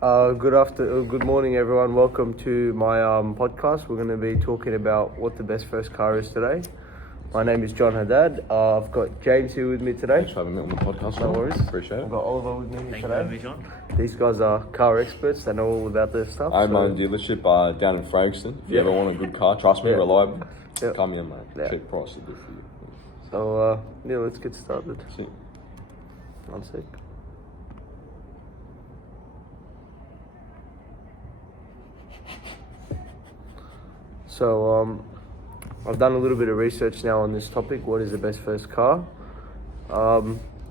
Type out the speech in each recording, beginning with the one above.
Good morning, everyone. Welcome to my podcast. We're going to be talking about what the best first car is today. My name is John Haddad. I've got James here with me today. Thanks for having me on the podcast. No worries. Appreciate it. I've got Oliver with me Thank you today. for having me, John. These guys are car experts. They know all about their stuff. I own my own dealership down in Frankston. If you ever want a good car, trust me, reliable, come here, mate. Yeah. Cheap price will do for you. So, let's get started. See. One sec. So, I've done a little bit of research now on this topic. What is the best first car?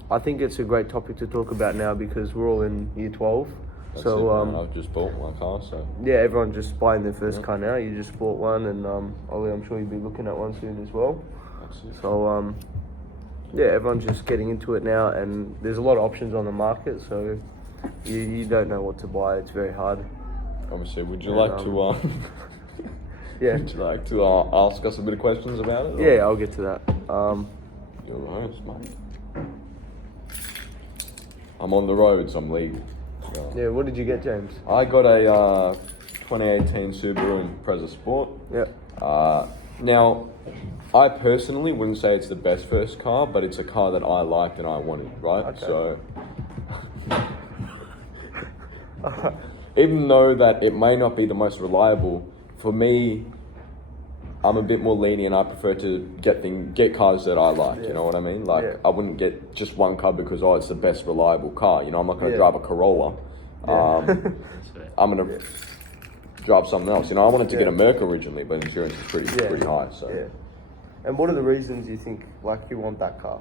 I think it's a great topic to talk about now because we're all in year 12. That's So, it, I've just bought my car, so. yeah, everyone's just buying their first car now. You just bought one, and Ollie, I'm sure you'll be looking at one soon as well. That's it. So, yeah, everyone's just getting into it now, and there's a lot of options on the market, so you don't know what to buy. It's very hard. Obviously, would you like to, Yeah. would you like to ask us a bit of questions about it? or- Yeah, I'll get to that. You're the host, mate. I'm on the road, so I'm legal. So. Yeah, what did you get, James? I got a 2018 Subaru Impreza Sport. Yeah. Now, I personally wouldn't say it's the best first car, but it's a car that I liked and I wanted, right? Okay. So, even though that it may not be the most reliable, for me, I'm a bit more lenient. I prefer to get cars that I like. Yeah. You know what I mean? Like, Yeah. I wouldn't get just one car because it's the best reliable car. You know, I'm not going to Yeah. drive a Corolla. Yeah. That's fair. I'm going to drive something else. You know, I wanted to get a Yeah. Merc originally, but insurance is pretty high. So. Yeah. And what are the reasons you think like you want that car?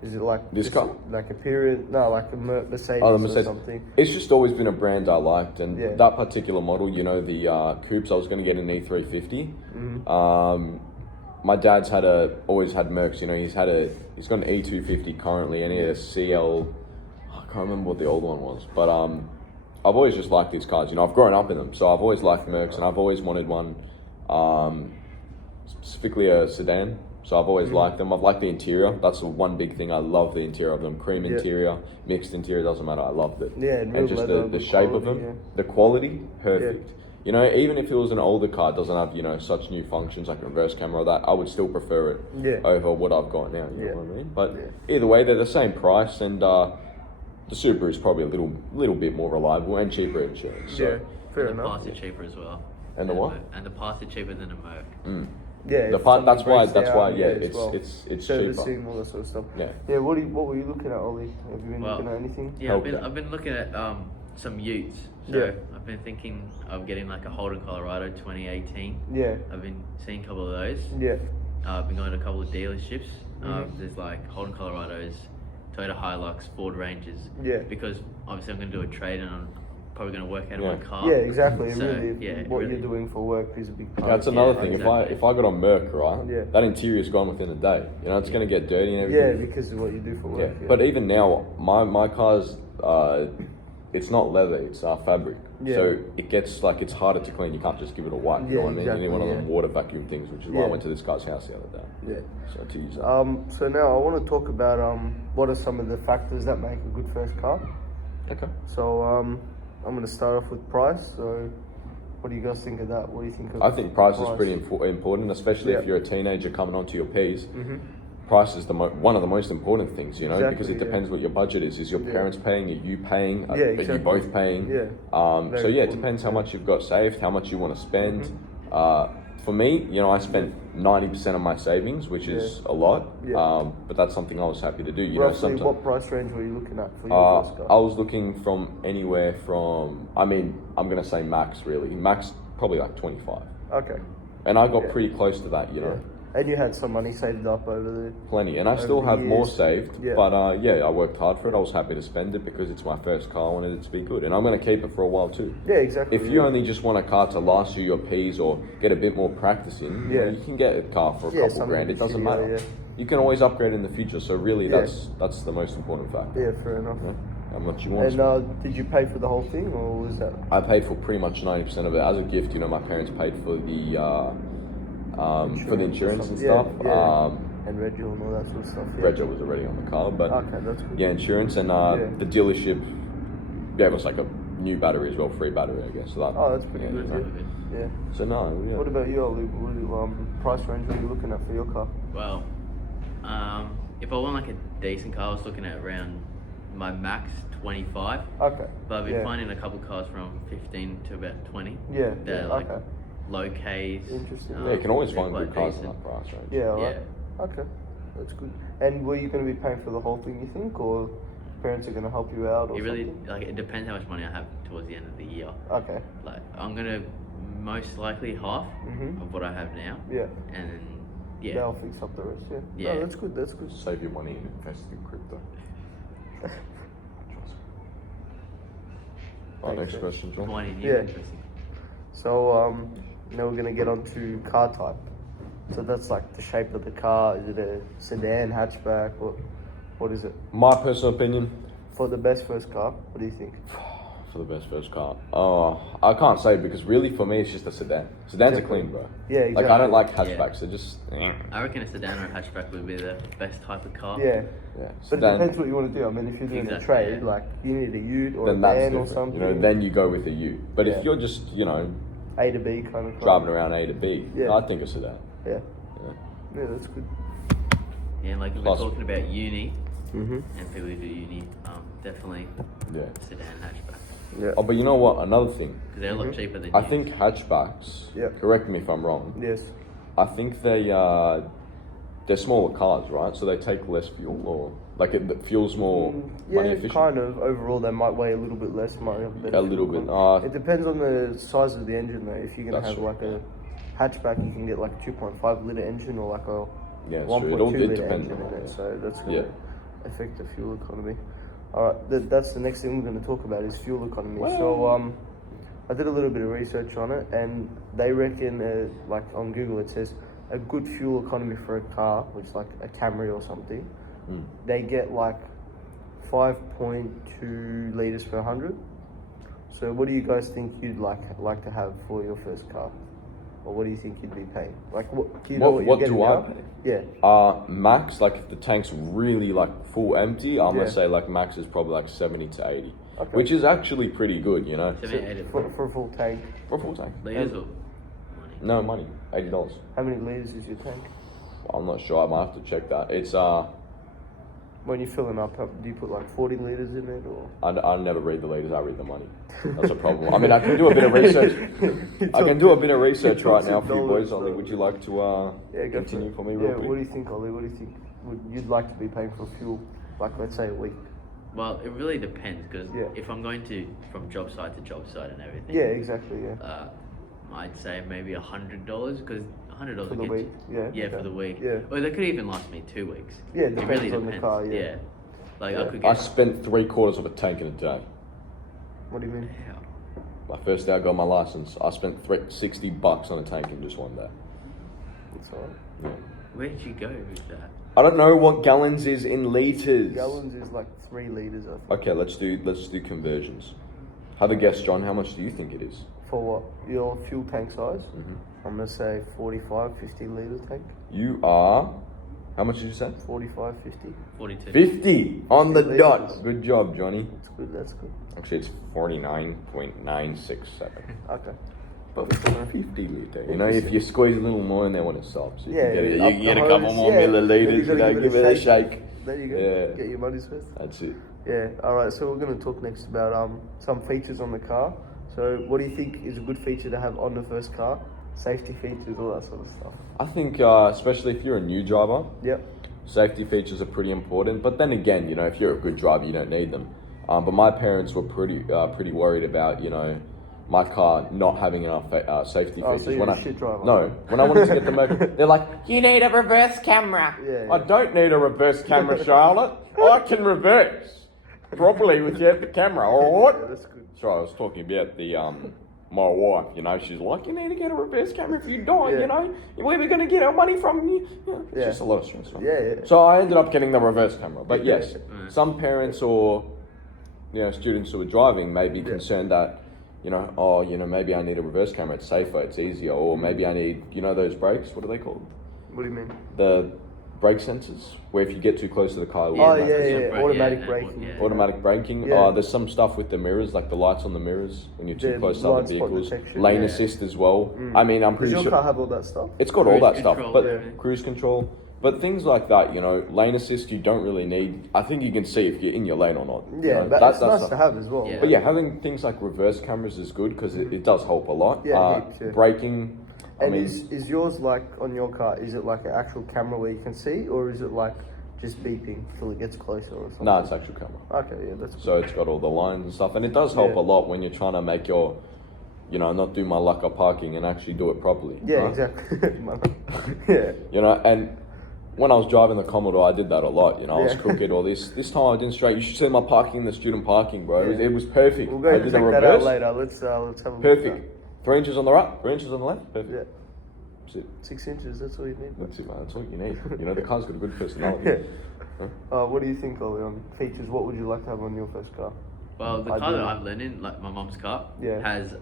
Is it like This just car? like a period? No, like a Mercedes, Oh, the or Mercedes. something. It's just always been a brand I liked, and Yeah. that particular model, you know, the coupes, I was going to get an E350. My dad's always had Mercs. You know, he's got an E250 currently, and he had a CL. I can't remember what the old one was, but I've always just liked these cars. You know, I've grown up in them, so I've always liked Mercs, and I've always wanted one, specifically a sedan. So I've always liked them. I've liked the interior. That's the one big thing. I love the interior of them. Cream interior, mixed interior, doesn't matter. I loved it. Yeah, and just leather, the shape of quality, them, the quality, perfect. You know, even if it was an older car, it doesn't have, you know, such new functions like reverse camera or that, I would still prefer it over what I've got now, you know what I mean? But either way, they're the same price, and the Subaru is probably a little bit more reliable and cheaper insurance. So. Yeah, fair And the enough. parts are cheaper as well. And the what? And the parts are cheaper than a Merc. Yeah, The if part, that's something why, breaks down, it's cheaper. servicing, all that sort of stuff. Yeah. Yeah. What were you looking at, Ollie? Have you been Well, looking at anything? Yeah, Help I've been looking at some Utes. So Yeah. I've been thinking of getting like a Holden Colorado 2018. Yeah. I've been seeing a couple of those. Yeah. I've been going to a couple of dealerships. There's like Holden Colorados, Toyota Hilux, Ford Rangers. Yeah. Because obviously I'm going to do a trade and I'm probably going to work out of my car. Yeah, exactly. So, really, yeah, what really. you're doing for work is a big part. That's another Yeah, thing. exactly. If I got a Merc, right, Yeah. that interior's gone within a day. You know, it's going to get dirty and Yeah, everything. because of what you do for Yeah, work. Yeah. but even now, my car's it's not leather, it's fabric. Yeah. So it gets it's harder to clean. You can't just give it a wipe. You know Yeah, what I mean? You need exactly, one of yeah. them water vacuum things, which is why I Yeah. went to this guy's house the other day. Yeah. So to use that. So now I want to talk about what are some of the factors that make a good first car. Okay. So I'm going to start off with price. So what do you guys think of that? What do you think of I think price is pretty important, especially if Yeah. you're a teenager coming onto your P's. Price is one of the most important things, you know, because it Exactly, depends what your budget is. Is your parents paying? Are you paying? Are exactly. you both paying? Yeah. So Very yeah, it important, depends how much you've got saved, how much you want to spend. For me, you know, I spent 90% of my savings, which is a lot. Yeah. But that's something I was happy to do. You Roughly, know, sometimes what price range were you looking at for your first I car? was looking from anywhere from. I mean, I'm gonna say max really. Max probably like 25. Okay. And I got pretty close to that, you know. And you had some money saved up over there. Plenty, and I Over still the have more years. saved. Yeah. But yeah, I worked hard for it. I was happy to spend it because it's my first car. I wanted it to be good, and I'm going to keep it for a while too. Yeah, exactly. If you only just want a car to last you your P's or get a bit more practice in, Yeah. you can get a car for a Yeah, couple something grand. It with doesn't video, matter. yeah. You can always upgrade in the future. So really, Yeah. that's the most important factor. Yeah, fair enough. Yeah. How much you want? And did you pay for the whole thing, or was that? I paid for pretty much 90% of it as a gift. You know, my parents paid for the insurance and Yeah, stuff. yeah. And Reggio and all that sort of stuff. Yeah. Reggio was already on the car, but Okay, that's good. yeah, insurance and Yeah. the dealership gave us like a new battery as well, free battery, I guess. So that, Oh, that's pretty yeah, good. you know. Yeah. Yeah. So no, yeah. What about you, Ollie? What price range are you looking at for your car? Well, if I want like a decent car, I was looking at around my max 25. Okay. But I've been Yeah. finding a couple cars from 15 to about 20. Yeah. They're Yeah. like okay. low Ks. Interesting. Yeah, you can always they're find quite good cars in decent. that price range. Yeah. All right. Yeah. Okay. That's good. And were you going to be paying for the whole thing, you think, or parents are going to help you out, or It really something? like it depends how much money I have towards the end of the year. Okay. Like I'm gonna most likely half Mhm. of what I have now, Yeah. and then yeah, They'll fix up the rest. Yeah. Yeah. No, that's good. That's good. Save your money and invest in crypto. Thanks, Next Jeff. question, John. money new Yeah. interesting. So now we're gonna get on to car type. So that's like the shape of the car. Is it a sedan, hatchback, or what is it? My personal opinion For the best first car, what do you think? for the best first car. I can't say because really for me it's just a sedan. Sedans are clean, bro. Yeah, Like I exactly. don't like Yeah. hatchbacks. They're just I reckon a sedan or a hatchback would be the best type of car. Yeah. yeah. But it depends what you want to do. I mean, if you're doing Exactly, a trade, yeah. like you need a ute or Then a that's van or different. something. You know, then you go with a U. But Yeah. if you're just A to B kind of car. driving around A to B, Yeah. I think a sedan. Yeah. Yeah. Yeah, that's good. Yeah, and like if Plus- we're talking about uni Mhm. and people who do uni, definitely Yeah. sedan hatchback Yeah. Oh, but you know what? Another thing. because they're a lot cheaper than I new. think hatchbacks. Yeah. Correct me if I'm wrong. Yes. I think they're smaller cars, right? So they take less fuel, or like it fuel's more money Yeah, efficient. kind of. Overall, they might weigh a little bit less. Might have better A little fuel bit. economy. It depends on the size of the engine, though. If you're gonna That's have like true. a hatchback, you can get like a 2.5 liter engine or like a Yeah, it's 1.2 true. It liter depends engine on in it. it. So that's gonna Yeah. affect the fuel economy. All right, that's the next thing we're going to talk about is fuel economy. Well- So I did a little bit of research on it, and they reckon, like on Google, it says a good fuel economy for a car, which is like a Camry or something. Mm. They get like 5.2 liters per 100. So what do you guys think you'd like to have for your first car? Or what do you think you'd be paying? Like, what do you know What- what you're what getting do I now? pay? Yeah. Max, like if the tank's really like full empty, I'm Yeah. gonna say like max is probably like 70 to 80, Okay. which is actually pretty good, you know. 78 For a full tank. For a full tank. liters or money. No money, $80. How many liters is your tank? I'm not sure. I might have to check that. It's When you're filling up, do you put like 40 liters in it, or? I never read the liters. I read the money. That's a problem. I mean, I can do a bit of research. I can do a bit of research right now for you boys. Ollie, would you like to Yeah, go continue for me Yeah, real what do quick? you think, Ollie? What do you think you'd like to be paying for fuel? Like, let's say a week. Well, it really depends because Yeah. if I'm going to from job site to job site and everything, Yeah, exactly. Yeah. I'd say maybe $100 because $100 For the will get week, yeah, yeah, okay. for the week. Yeah. Or that could even last me 2 weeks. Yeah, it depends on the car, yeah. Like Yeah. I could I get. spent 3/4 of a tank in a day. What do you mean? Yeah. My first day I got my license, I spent $60 on a tank in just one day. It's alright. Yeah. Where did you go with that? I don't know what gallons is in liters. Gallons is like 3 liters, I think. Okay, let's do conversions. Have a guess, John. How much do you think it is? For what? Your fuel tank size? Mm-hmm. I'm gonna say 45, 50 liter tank. You are. How much did you say? 45, 50. 42. 50 on the 50 dot. liters. Good job, Johnny. That's good. That's good. Actually, it's 49.967. Okay. But it's a 50 litre. You know, if you squeeze a little more in there when it stops, you Yeah, can get, it, up you the get a couple hose, more yeah. Then milliliters. you You gotta know, give it a shake. There you go. Yeah. Get your money's worth. That's it. Yeah. All right. So we're going to talk next about some features on the car. So what do you think is a good feature to have on the first car? Safety features, all that sort of stuff. I think, especially if you're a new driver, Yep. safety features are pretty important. But then again, you know, if you're a good driver, you don't need them. But my parents were pretty worried about, you know, my car not having enough safety Oh, features. so you're when a I shit driver. No, when I wanted to get the motor, they're like, you need a reverse camera. Yeah, I yeah. don't need a reverse camera, Charlotte. I can reverse properly with the camera. All Yeah, right. that's good. So I was talking about the my wife. You know, she's like, you need to get a reverse camera if you die. Yeah. You know, where are we going to get our money from? You know, it's Yeah. just a lot of stress. Right? Yeah, yeah. So I ended up getting the reverse camera. But Yeah. yes, some parents or students who are driving may be concerned that, maybe I need a reverse camera. It's safer, it's easier, or maybe I need, those brakes. What are they called? What do you mean? The brake sensors, where if you get too close to the car, it will Oh Yeah, yeah, automatically- yeah, yeah, automatic yeah, braking. yeah. automatic braking. Yeah. There's some stuff with the mirrors, like the lights on the mirrors when you're too The close to other blind spot vehicles. detection, Lane yeah. assist as well. I mean, I'm Does pretty your sure car have all that stuff? it's got all Cruise that stuff, control but and everything. cruise control. But things like that, you know, lane assist you don't really need. I think you can see if you're in your lane or not. you Yeah, know, but it's nice not- to have as well. Yeah. But yeah, having things like reverse cameras is good because it does help a lot. Yeah, heaps, yeah. Braking. I And mean, is yours like on your car? Is it like an actual camera where you can see, or is it like just beeping till it gets closer or something? no, it's actual camera. Okay, yeah, that's So it's got all the lines and stuff, and it does help Yeah. a lot when you're trying to make your, you know, not do my luck of parking and actually do it properly. yeah, right? exactly. Yeah, You know, and when I was driving the Commodore, I did that a lot. You know, I was Yeah. crooked or this. This time I didn't straight. You should see my parking in the student parking, bro. Yeah. It was perfect. we'll go I check did that a out reverse. later. Let's have a look. At Perfect. 3 inches on the right, 3 inches on the left. Perfect. Yeah, That's it. 6 inches. That's all you need. That's it, man. That's all you need. You know, the car's got a good personality. Yeah. What do you think, Ollie, on features? What would you like to have on your first car? Well, the car Ideally. that I've learned in, like my mum's car, Yeah. has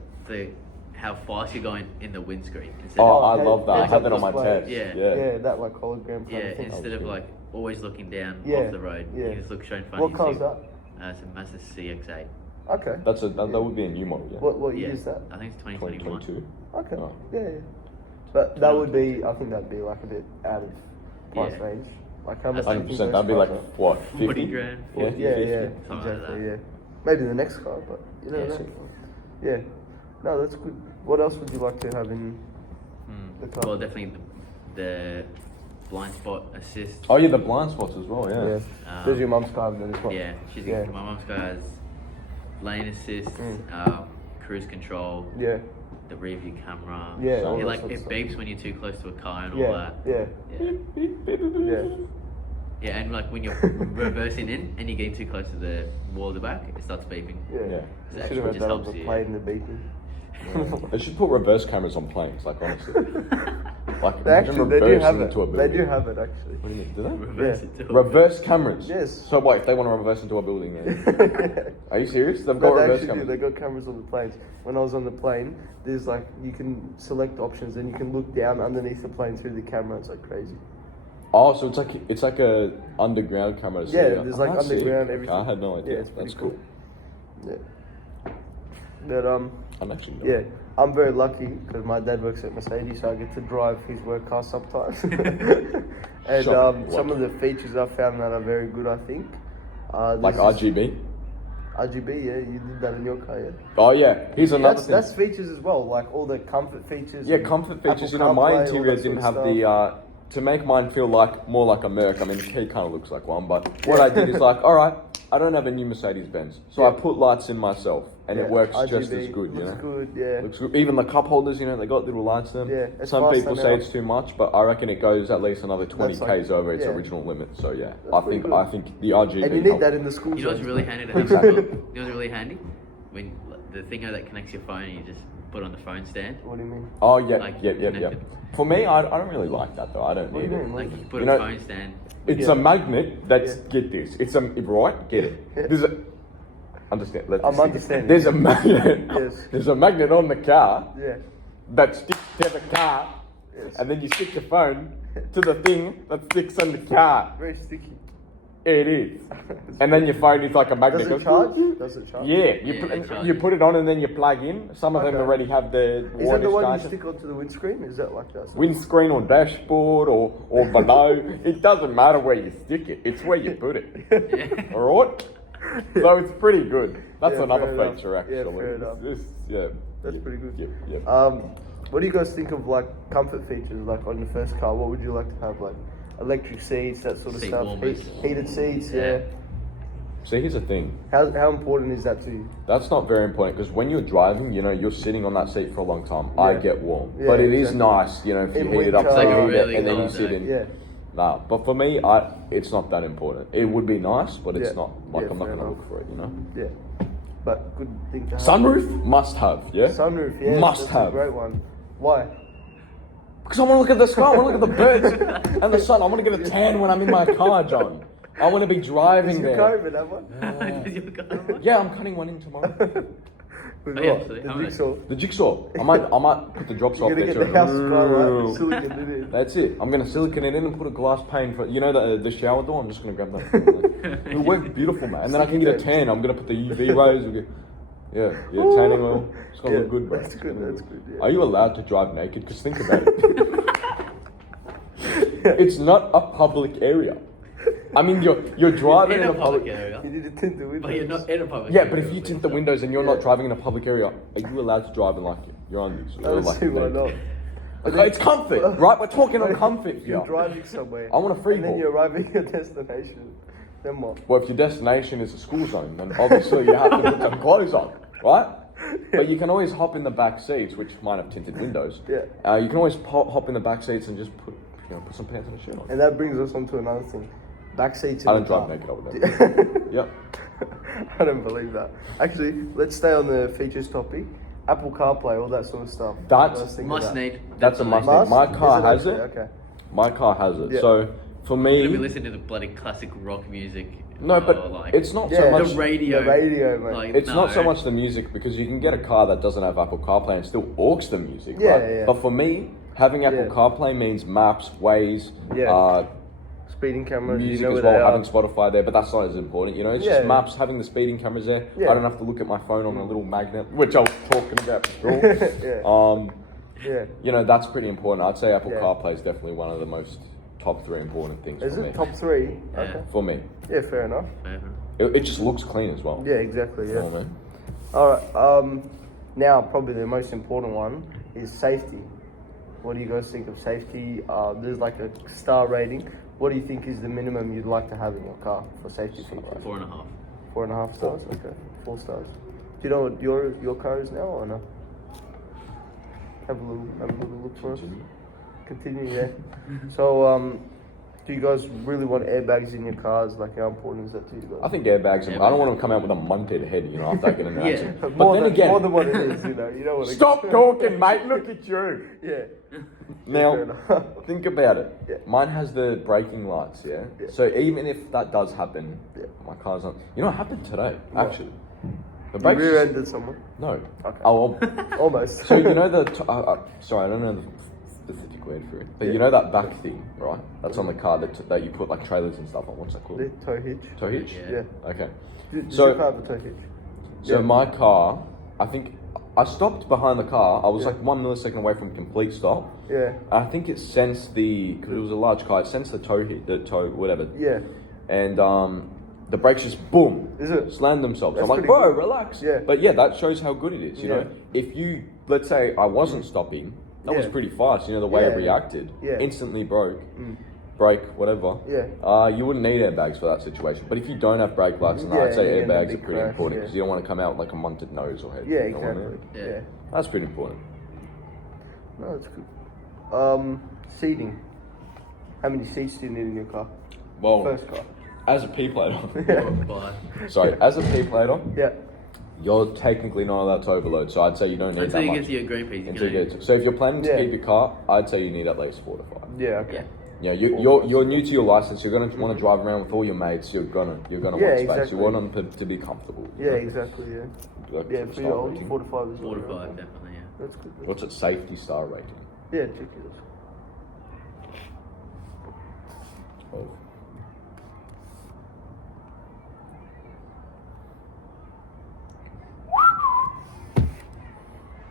how fast you're going in the windscreen. Instead Oh, of, I head- love that. I heads had up that on my display. test. Yeah. Yeah. That like hologram kind yeah, of thing. instead of like always looking down Yeah, off the road, yeah. you just look straight in front What of car you. is that? It's a Mazda CX-8. Okay. That would be a new model, yeah. What Yeah, year is that? I think it's 2021. 2022. Okay. Oh. Yeah. But that would be. I think that'd be like a bit out of price Yeah. range. Like how much? That's do you think 100%. those That'd be cars like, are? what, 50? 40 grand. Yeah, Yeah, 50. yeah, Something like exactly. that. Yeah, maybe the next car, but you never Yeah. know. Yeah, no, that's good. What else would you like to have in the car? Well, definitely the blind spot assist. Oh, yeah, the blind spots as well, yeah. Does your mum's car have that as well? Yeah, Yeah. my mum's car has lane assist, Mm. cruise control, Yeah, the rear view camera. Yeah, all it, that like sort of it stuff. beeps when you're too close to a car and all yeah, that. yeah, Yeah. yeah. Yeah, and like when you're reversing in and you're getting too close to the wall at the back, it starts beeping. Yeah. Yeah. You It should have had just that on helps the you. plane, the beeping. They should put reverse cameras on planes, like, honestly. Like, They actually, they do reversing have it. into a They building. do have it actually. What do you mean? Do they? Reverse Yeah. it to Reverse cameras? Yes. So what, if they want to reverse into a building, then? Are you serious? They've got No, they reverse actually do. cameras. They got cameras on the planes. When I was on the plane, there's like you can select options and you can look down underneath the plane through the camera. It's like crazy. Oh, so it's like a underground camera. To see Yeah, it. there's like That's sick. underground everything. I had no idea. Yeah, it's pretty That's cool. Yeah. But I'm actually yeah, I'm very lucky because my dad works at Mercedes, so I get to drive his work car sometimes. And Shocking. some of the features I found that are very good, I think. Like there's this- RGB. RGB, yeah, you did that in your car, yeah. Oh yeah, here's another thing. That's features as well, like all the comfort features. Yeah, and comfort Apple features. You know, my CarPlay, all interior that didn't sort have of the. stuff. To make mine feel like more like a Merc. I mean, he kind of looks like one, but what I did is like, all right, I don't have a new Mercedes Benz, so I Yeah. put lights in myself, and it Yeah, works RGB, just as good. You looks know, good, yeah. looks good. Even the cup holders, you know, they got little lights in them. Yeah, it's Some faster people say now. it's too much, but I reckon it goes at least another 20 That's like- k's over its yeah. original limit. So yeah, That's pretty good. I think the RGB. And you need that in the school You know what's zone. really handy to have? Exactly. You know what's really handy? When the thing that connects your phone and you just put on the phone stand. What do you mean? Oh yeah, Like, yeah. connected. For me, I don't really like that though. I don't What do need you it. mean? Like you put You a know- phone stand. It's Yeah. a magnet that's, Yeah. get this, it's a, right, get it. Yeah. There's a, understand, let's I'm see. understanding. There's a magnet, Yes. there's a magnet on the car Yeah. that sticks to the car, Yes. and then you stick your phone to the thing that sticks on the car. Very sticky. It is. And then your phone is like a magnet. Does it goes, charge? Does it charge? Yeah, Yeah, you, it charges. you put it on and then you plug in. Some of them Okay. already have the Is that water the one you starter. stick onto the windscreen? Is that like that? Windscreen or dashboard or below. It doesn't matter where you stick it, it's where you put it. Yeah. Alright? So it's pretty good. That's Yeah, another fair enough. feature Yeah, actually. fair enough. Yeah. That's pretty good. Yeah. What do you guys think of like comfort features like on the first car? What would you like to have, like electric seats, that sort of Seat stuff? warmers. Heated seats, yeah. Yeah. See, here's the thing. How important is that to you? That's not very important because when you're driving, you know, you're sitting on that seat for a long time. I Yeah. get warm. Yeah, but it is exactly. nice, you know, if you In heat it up, winter- so you It's like a heat really it, and then you cold sit day. in. Yeah. Nah, but for me, it's not that important. It would be nice, but it's Yeah. not, like, Yeah, I'm not fair going to enough. look for it, you know? Yeah. But good thing to have. Sunroof, must have, yeah? Sunroof, yeah. Must that's have. a great one. Why? Because I want to look at the sky, I want to look at the birds and the sun. I want to get a tan when I'm in my car, John. I want to be Does driving your there. car even have one? Does your car have one? Yeah, I'm cutting one in tomorrow. With Oh, yeah, what? actually, The how much? jigsaw. The jigsaw. I might put the drops off You're there gonna get too. the house skylight, silicon it in. That's it. I'm gonna silicon it in and put a glass pane for the shower door. I'm just gonna grab that. It'll work beautiful, man. And then I can get a tan. I'm gonna put the UV rays. Yeah, tanning oil. It's gonna look good, bro. That's good. That's good. Yeah. Are you allowed to drive naked? Because think about it. It's not a public area. I mean, you're driving in a public area. You need to tint the windows. But you're not in a public Yeah, area. but if you tint the windows and you're not driving in a public area, are you allowed to drive in like your undies? I don't see why not. Okay, it's comfort, right? We're talking on comfort here. You're driving somewhere. I want a free And then ball. you're arriving at your destination. Then what? Well, if your destination is a school zone, then obviously you have to put some clothes on, right? But you can always hop in the back seats, which might have tinted windows. Yeah. You can always hop in the back seats and just put some pants and a shirt on. And that brings us on to another thing. Back seats in I the don't drive car. naked over there. Yep. I don't believe that. Actually, let's stay on the features topic. Apple CarPlay, all that sort of stuff. That's- Let's think of Must that. need. That's a must. Must? My car Is has actually? it. Okay. My car has it. Yeah. So for We're gonna be me, listening to the bloody classic rock music. no, or, but like, it's not Yeah. so much. the radio. The radio, mate. Like, It's no. not so much the music because you can get a car that doesn't have Apple CarPlay and still aux the music, Yeah, right? yeah. But for me, having Apple Yeah. CarPlay means maps, Waze, Yeah. Speeding cameras, music you know as where well, they are. having Spotify there, but that's not as important, you know? It's Yeah. just maps, having the speeding cameras there. Yeah. I don't have to look at my phone on a little magnet, which I was talking about before. Yeah. Yeah. You know, that's pretty important. I'd say Apple Yeah. CarPlay is definitely one of the most top 3 important things Is for it me. top 3? Yeah. Okay. For me. Yeah, fair enough. Fair. It just looks clean as well. Yeah, exactly. You Yeah. know what I mean? All right. Now probably the most important one is safety. What do you guys think of safety? There's like a star rating. What do you think is the minimum you'd like to have in your car for safety features? 4.5. 4.5 stars. Okay. 4 stars. Do you know what your car is now or no? Have a little look for us. Continue. Yeah. So do you guys really want airbags in your cars? Like, how important is that to you guys? I think airbags, I don't want them to come out with a munted head, you know, after I get in an Yeah. accident. But more then than, again, more than what it is, you know. You know what? stop talking, mate, look at you. Yeah. Fair Now, enough. think about it. Yeah. Mine has the braking lights, yeah? Yeah. So even if that does happen, Yeah. my car's on. You know, it happened today, What? actually. The You brakes just- rear-ended someone. No. Okay. Oh, well, Almost. so you know the. Sorry, I don't know the specific word for it. But Yeah. you know that back thing, right? That's on the car that you put like trailers and stuff on. What's that called? The tow hitch. Tow hitch? Yeah. Yeah. Okay. Does So- your car have a tow hitch? So Yeah. my car, I think I stopped behind the car. I was Yeah. like 1 millisecond away from complete stop. Yeah. I think it sensed because it was a large car. It sensed the toe, whatever. Yeah. And the brakes just boom, Is it? slammed themselves. That's I'm like, pretty bro, good. relax. Yeah. But yeah, that shows how good it is. You Yeah. know, if you let's say I wasn't stopping, that was Yeah. pretty fast. You know, the way Yeah. it reacted, Yeah. instantly broke. Mm. Brake, whatever. Yeah. You wouldn't need airbags for that situation. But if you don't have brake lights, then Yeah, I'd say you're gonna airbags be are pretty crash, important yeah. because you don't want to come out with like a munted nose or head. Yeah, you know what I mean? exactly. Yeah. Yeah. That's pretty important. No, that's good. Seating. How many seats do you need in your car? Well, First car. as a P plater, But sorry, as a P plater, Yeah. you're technically not allowed to overload. So I'd say you don't need until that you much. get to your green piece, Until you get to, so if you're planning to Yeah. keep your car, I'd say you need at least 4 to 5. Yeah. Okay. Yeah. Yeah, you're new to your license. You're gonna want to drive around with all your mates. You're gonna Yeah, want space. exactly. You want them to be comfortable. Yeah. Exactly. Yeah. Like, Yeah. For star your old rating. 4 to 5 is 4 to 5, definitely, yeah. That's good. What's it? Safety star rating. Yeah. Ridiculous. Oh.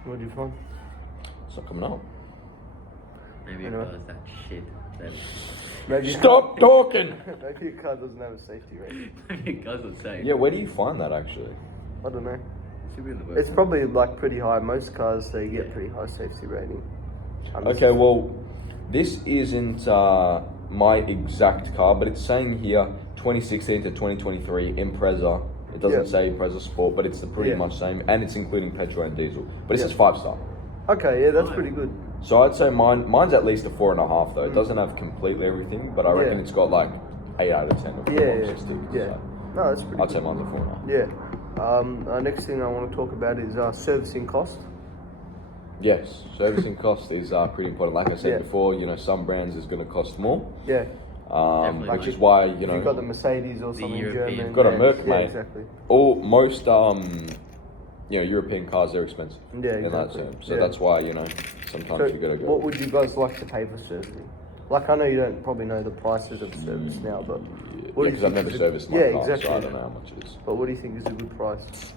What do you find? It's not coming up. Maybe I if know. it was that shit, then Maybe Stop talking. Maybe your car doesn't have a safety rating. maybe it goes would say. Yeah, where do you find that actually? I don't know. Should be in the It's website. probably like pretty high. Most cars they get Yeah. pretty high safety rating. Okay, well, this isn't my exact car, but it's saying here 2016 to 2023 Impreza. It doesn't Yeah. say Impreza Sport, but it's the pretty Yeah. much same, and it's including petrol and diesel. But it Yeah. says 5-star. Okay, yeah, that's Fine. pretty good. So I'd say mine's at least a 4.5 though. It doesn't have completely everything, but I reckon Mm. Yeah. it's got like 8 out of 10 of Yeah, boxes too. yeah. So No, that's pretty I'd good. say mine's a 4.5. Yeah. Next thing I want to talk about is servicing cost. Yes, servicing cost is pretty important. Like I said Yeah. before, you know, some brands is going to cost more, Yeah. Definitely. which is why, you If know, you've got the Mercedes or something European. German. Got a yeah, Merc, yeah, mate. Exactly. most European cars, they're expensive. Yeah, In that exactly. term. So Yeah. that's why, sometimes So you gotta go. what would you guys like to pay for servicing? Like, I know you don't probably know the prices of service now, but what do you Because I've think never is a- serviced my yeah, car, exactly. so I don't know how much it is. But what do you think is a good price?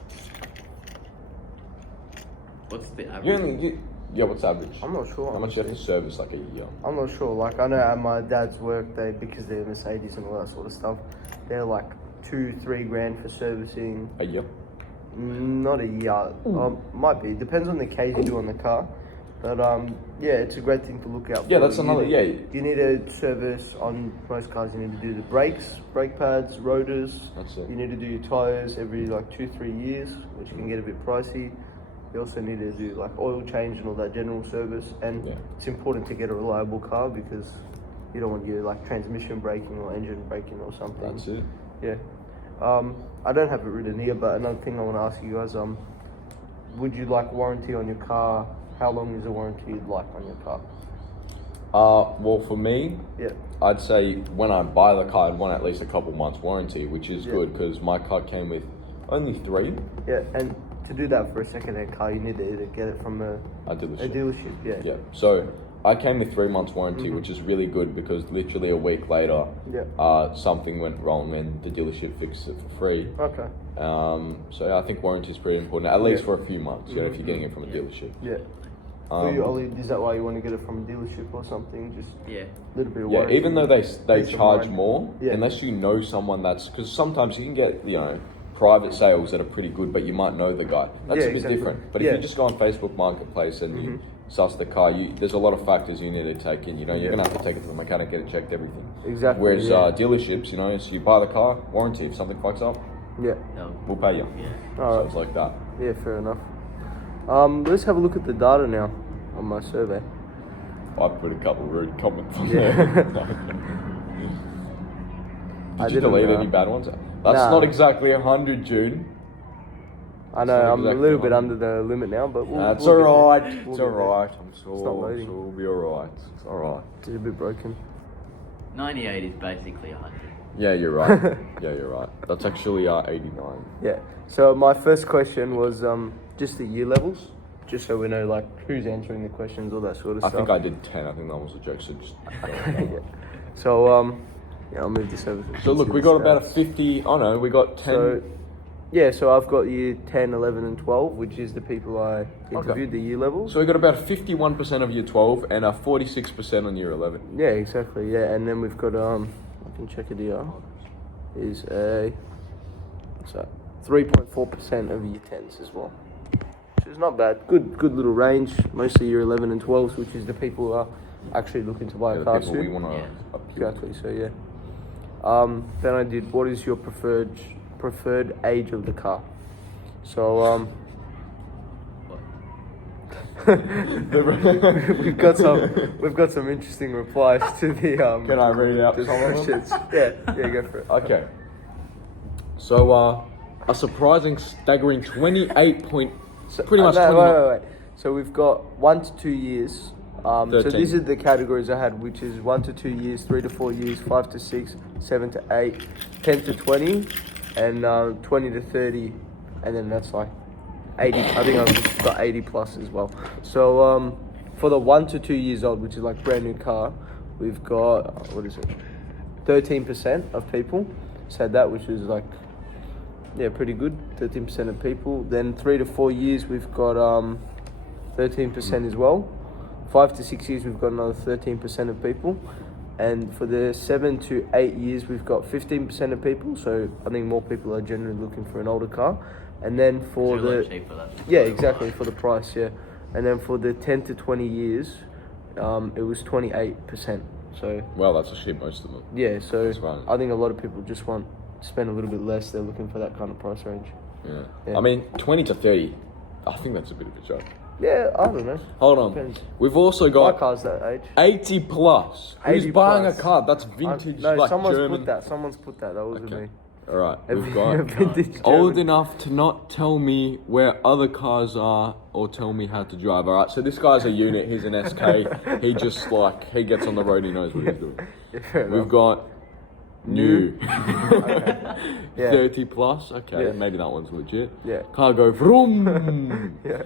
What's the average? What's average? I'm not sure. How much you have to honestly. service like a year? I'm not sure. Like, I know at my dad's work, because they're Mercedes and all that sort of stuff, they're like 2-3 grand for servicing. A year? Not a year. Might be. Depends on the Ks you do on the car. But yeah, it's a great thing to look out for. Yeah, that's another. You need a service on most cars. You need to do the brakes, brake pads, rotors. That's it. You need to do your tires every like 2-3 years, which can get a bit pricey. You also need to do like oil change and all that general service. And Yeah. it's important to get a reliable car because you don't want your like transmission braking or engine braking or something. That's it. Yeah. I don't have it written here, but another thing I want to ask you guys, would you like warranty on your car? How long is the warranty like on your car? Well, for me, Yeah. I'd say when I buy the car, I'd want at least a couple months warranty, which is Yeah. good because my car came with only 3. Yeah, and to do that for a second-hand car, you need to either get it from a dealership. dealership. Yeah. Yeah. So I came with 3 months warranty, which is really good because literally a week later, Yeah. something went wrong and the dealership fixed it for free. Okay. So I think warranty is pretty important, at least Yeah. for a few months. If you're getting it from a dealership. Yeah. For you, Ollie, is that why you want to get it from a dealership or something? Just Yeah. a little bit of Yeah, warranty. even though they peace of charge mind. more, Yeah. unless you know someone that's, because sometimes you can get private sales that are pretty good, but you might know the guy. That's Yeah, a bit exactly. different. But Yeah. if you just go on Facebook Marketplace and you suss the car, there's a lot of factors you need to take in. You're Yeah. gonna have to take it to the mechanic, get it checked, everything. Exactly. Whereas yeah. dealerships, so you buy the car, warranty. If something fucks up, Yeah. No. we'll pay you. Yeah. All So right. it's like that. Yeah, fair enough. Let's have a look at the data now on my survey. I put a couple of rude comments on Yeah. there. I Did you didn't, delete any bad ones? That's Nah. not exactly 100, June. I know not I'm exactly a little bit one. under the limit now, but That's we'll get there. alright. We'll It's get there. alright. I'm sure. It's not I'm loading. sure we'll be alright. It's alright. It's a bit broken. 98 is basically 100. Yeah, you're right. Yeah, you're right. That's actually 89. Yeah. So my first question was just the year levels, just so we know like who's answering the questions, all that sort of I stuff. think I did 10. I think that was a joke. So just. Yeah. So yeah, I'll move this over. So look, we got about a 50. Oh no, we got 10. So yeah, so I've got year 10, 11, and 12, which is the people I interviewed, the year levels. So we got about 51% of year 12 and a 46% on year 11. Yeah, exactly. Yeah, and then we've got I can check it here. Is a 3.4% of year 10s as well, which is not bad. Good little range. Mostly year 11 and 12s, which is the people who are actually looking to buy Yeah, a the car people we soon. want to Yeah. appeal. Exactly. So yeah. Then I did. What is your preferred age of the car? So we've got some interesting replies to the Can I read out the some of them? questions. Yeah, go for it. Okay. So a surprising, staggering 28 point. Pretty much. No, 21. wait. So we've got 1 to 2 years. So 13. these are the categories I had, which is 1 to 2 years, 3 to 4 years, 5 to 6, 7 to 8, 10 to 20, and 20 to 30, and then that's like 80. I think I've got 80 plus as well. So for the 1 to 2 years old, which is like brand new car, we've got 13% of people said that, which is like pretty good. 13% of people. Then 3 to 4 years, we've got 13% as well. 5 to 6 years, we've got another 13% of people. And for the 7 to 8 years, we've got 15% of people. So I think more people are generally looking for an older car. And then for It's really the cheap for that. yeah, exactly, for the price, yeah. And then for the 10 to 20 years, it was 28%. So Well, that's a shit, most of them. yeah, so That's fine. I think a lot of people just want to spend a little bit less. They're looking for that kind of price range. Yeah. Yeah. I mean, 20 to 30, I think that's a bit of a joke. Yeah, I don't know. Hold on. Depends. We've also My got car's that age. 80 plus. Who's 80 buying plus. a car? That's vintage, No, like someone's German. put that. Someone's put that. That wasn't Okay. me. Alright, A we've got vintage old German. enough to not tell me where other cars are or tell me how to drive. Alright, so this guy's a unit, he's an SK. He just he gets on the road, he knows what he's doing. Yeah, fair We've enough. got New. Yeah. 30 plus. Okay, Yeah. maybe that one's legit. Yeah. Car go vroom. Yeah.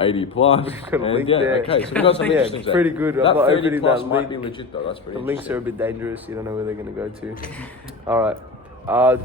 80 plus. got a And link yeah, there. okay, so we got some Yeah, interesting stuff. pretty good. I'm That not 30 opening plus that might be link. legit though. That's pretty The links are a interesting. bit dangerous. You don't know where they're going to go to. All right.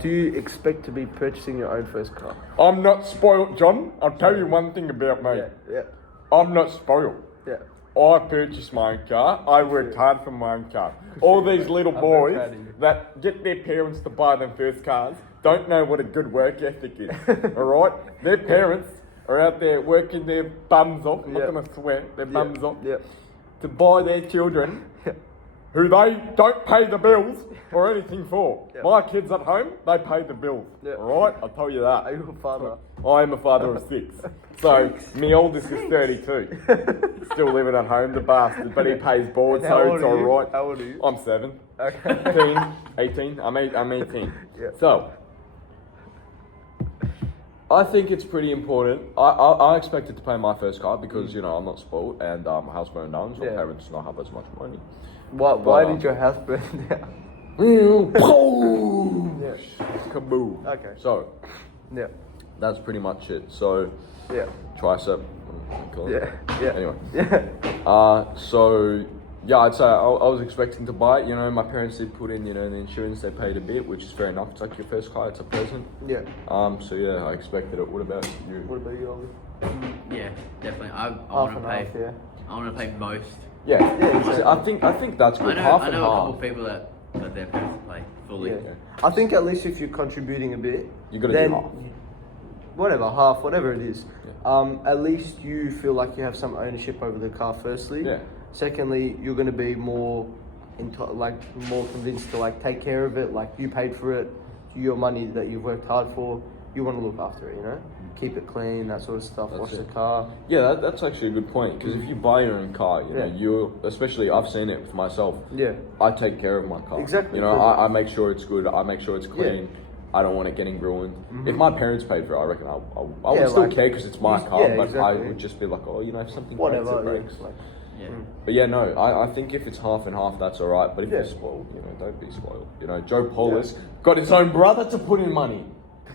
Do you expect to be purchasing your own first car? I'm not spoiled, John. I'll tell you one thing about me. Yeah. I'm not spoiled. Yeah. I purchased my own car. I worked hard for my own car. All these little I'm boys very proud of you. that get their parents to buy them first cars don't know what a good work ethic is. Alright? Their parents are out there working their bums off. I'm not Yeah. going to swear. Their bums off. Yeah. To buy their children Yeah. who they don't pay the bills or anything for. Yeah. My kids at home, they pay the bills. Yeah. Alright? I'll tell you that. Are you a father? I am a father of 6. So, my oldest is 32. Still living at home, the bastard, but he pays board, How so old it's are you? alright. How old are you? I'm 7. Okay. 18. I'm 18. Yeah. So, I think it's pretty important. I expected to pay my first car because, you know, I'm not spoiled and my house burned down, so Yeah. my parents don't have as much money. Why But, did your house burn down? Boom! Yeah. Kaboom. Okay. So, Yeah. that's pretty much it. So, Yeah. tricep. Call it. Yeah. Yeah. Anyway. Yeah. So yeah, I'd say I was expecting to buy it. You know, my parents did put in, you know, the insurance. They paid a bit, which is fair enough. It's like your first car. It's a present. Yeah. So yeah, I expected it. What about you? What about you, Ollie? Yeah, definitely. I Half want to and pay. half, yeah. I want to pay most. Yeah. Yeah, exactly. I think that's good. I Half know and a couple half. of people that got their parents to pay fully. Yeah. I think at least if you're contributing a bit, You gotta then do half. whatever, half, whatever it is. At least you feel like you have some ownership over the car. Firstly, Yeah. Secondly, you're going to be more, more convinced to like take care of it. Like you paid for it, your money that you've worked hard for. You want to look after it, you know, keep it clean, that sort of stuff. That's Wash it. the car. Yeah, that's actually a good point. Because if you buy your own car, you know, Yeah. you especially I've seen it for myself. Yeah. I take care of my car. Exactly. You know, I make sure it's good. I make sure it's clean. Yeah. I don't want it getting ruined. If my parents paid for it, I reckon I would Yeah, still like, care because it's my car. yeah, but exactly. I would just be like, oh, you know, if something Whatever. breaks, it Yeah. breaks. Yeah. But yeah, no, I think if it's half and half, that's all right. But if Yeah. you're spoiled, you know, don't be spoiled. You know, Joe Polis got his own brother to put in money.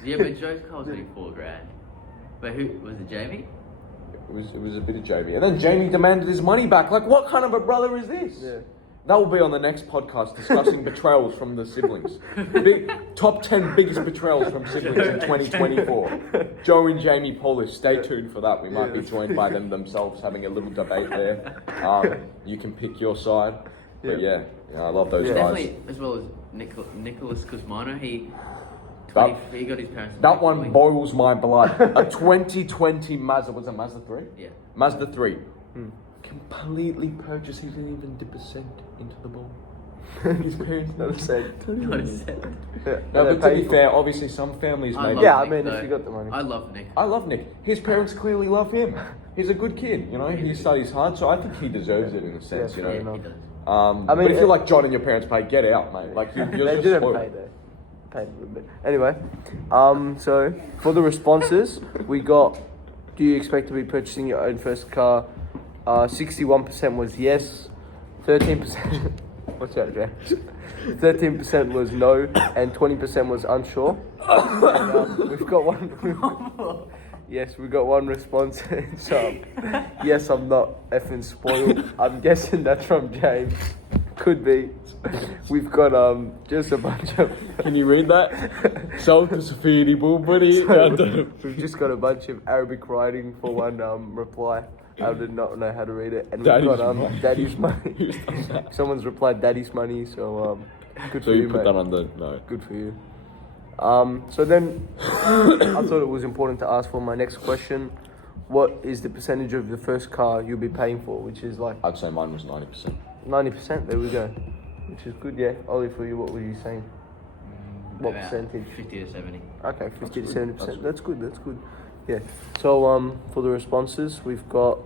Yeah, but Joe's car was only $4,000. But who was it? Jamie? It was a bit of Jamie, and then Jamie demanded his money back. Like, what kind of a brother is this? Yeah. That will be on the next podcast discussing betrayals from the siblings. Top 10 biggest betrayals from siblings in 2024. Joe and Jamie Polis, stay tuned for that. We might be joined by them themselves having a little debate there. You can pick your side. But yeah, I love those guys. Definitely, as well as Nicholas Cusmano. He got his parents. to That pay one fully. boils my blood. A 2020 Mazda, was it Mazda 3? Yeah. Mazda 3. Completely purchased, he didn't even dip a cent into the bowl. His parents Not a cent. Not a cent. Yeah. No, And but they to be paid for fair, obviously some families I may love Yeah, I Nick, mean, though. if you got the money. I love Nick. I love Nick. His parents clearly love him. He's a good kid, you know. He studies hard, so I think he deserves it in a sense, Yeah, you fair know. He enough. does. I mean, but if you're like John and your parents pay, get out, mate. Like you're They just didn't spoiled. pay though. Paid a little bit. Anyway, so for the responses, we got: do you expect to be purchasing your own first car? 61% was yes. 13%. What's that, James? 13% was no, and 20% was unsure. And, we've got one. Yes, we got one response. So, yes, I'm not effing spoiled. I'm guessing that's from James. Could be. We've got just a bunch of. Can you read that? South is feedy buddy. We've just got a bunch of Arabic writing for one reply. I did not know how to read it, and Daddy's we've got money. Daddy's money. Someone's replied Daddy's money, so good So for you you, put mate. that on the no. Good for you. So then, I thought it was important to ask for my next question. What is the percentage of the first car you'll be paying for? Which is like I'd say mine was 90%. 90%. There we go. Which is good, yeah. Ollie, for you, what were you saying? What About percentage? 50 to 70. Okay, 50 to good. 70%. That's good. That's good. Yeah. So for the responses, we've got.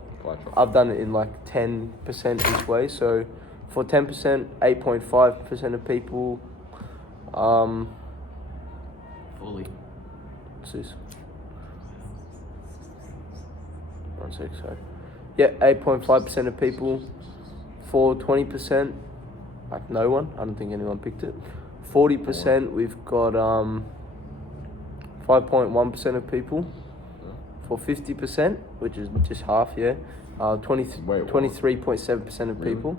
I've done it in like 10% each way. So for 10%, 8.5% of people. Fully. What's this? 1 sec, sorry. Yeah, 8.5% of people. For 20%, like no one. I don't think anyone picked it. 40%, we've got 5.1% of people. For 50%, which is just half, yeah, 23.7% of Really? people.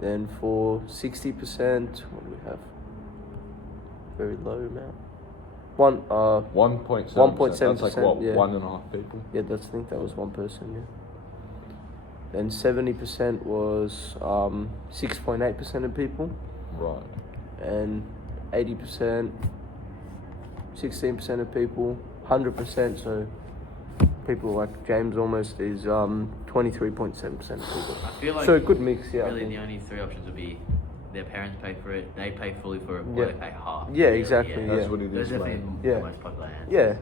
Then for 60%, what do we have? Very low amount. 1.7%. 1.7%, That's like what? yeah. 1.5 people. Yeah, I think that was one person, yeah. Then 70% was 6.8% of people. Right. And 80%, 16% of people, 100%, so people like James almost is 23.7% of people. I feel like So a good mix, yeah. I really think. the only three options would be their parents pay for it, they pay fully for it, or Yeah. they pay half. Yeah, exactly, Yeah. That's what it Those is, are definitely mate. the Yeah. most popular answers. Yeah.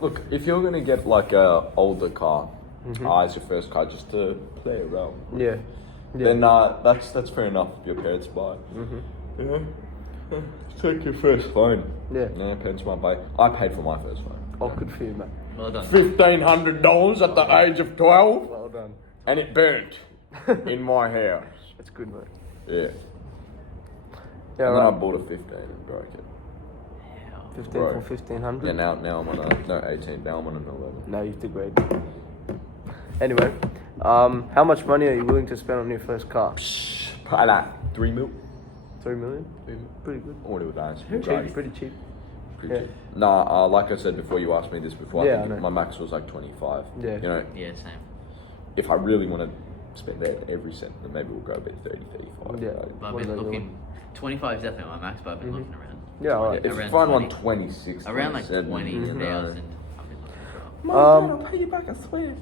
Look, if you're gonna get like a older car, Mhm. as your first car, just to play around, Yeah. Yeah. then that's fair enough. If your parents buy, yeah, take your first phone. Yeah. Yeah, parents might buy. I paid for my first phone. Oh, good for you, mate. Well done. $1,500 at the age of 12, Well done. and it burnt in my house. That's good, mate. Yeah. Yeah, And then I right. bought a 15 and broke it. 15 Bro. for 1,500. Yeah, now I'm on a 18. Now I'm on an 11. No, you did great. Anyway, how much money are you willing to spend on your first car? Probably like 3 mil. 3 million? Pretty good. Or whatever that is. Cheap, pretty cheap. Pretty Yeah. cheap. Nah, like I said before, you asked me this before. Yeah, I I think know. my max was like 25. Yeah. You know, Yeah, same. if I really want to spend that every cent, then maybe we'll go a bit 30, 35. Yeah. Like, But I've What been about looking, 25 is definitely my max, but I've been looking around. Yeah, alright. if Around you find one 20. 26, Around like 27, 20,000. you know. I've been looking for. I'll pay you back, I swear.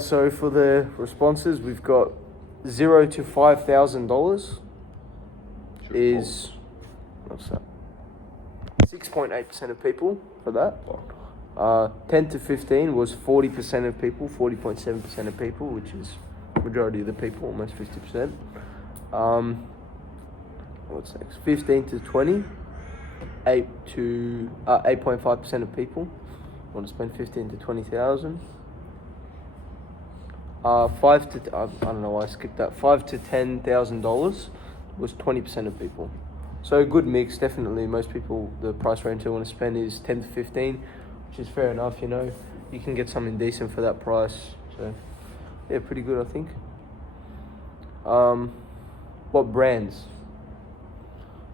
So for the responses, we've got $0 to $5,000 is what's that? 6.8% of people for that. 10 to 15 was 40% of people, 40.7% of people, which is majority of the people, almost 50%. What's next? 15 to 20, 8.5% of people want to spend 15 to 20,000. 5 to I don't know why I skipped that. $5 to $10,000 was 20% of people. So a good mix, definitely. Most people, the price range they want to spend is 10 to 15, which is fair enough. You know, you can get something decent for that price. So yeah, pretty good, I think. What brands?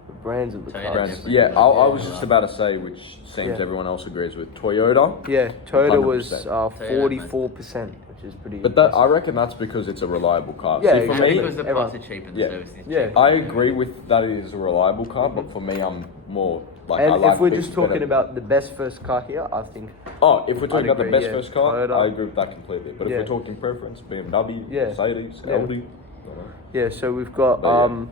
The brands of the Toyota cars. Brands. Yeah, I was Yeah. just about to say, which seems Yeah. everyone else agrees with. Toyota. Yeah, Toyota was 100%. 44%, which is pretty. But that I reckon that's because it's a reliable car. Yeah, See, for And exactly. me, because the everyone- parts are cheap and Yeah. the service is Yeah. cheap. I agree with that it is a reliable car, but for me, I'm more like I And like if we're bits just talking better. about the best first car here, I think Oh, if we're talking I'd about the agree, best yeah. first car, Toyota. I agree with that completely. But Yeah. if we're talking preference, BMW, Yeah. Mercedes, Yeah. Audi. yeah. So we've got But, yeah.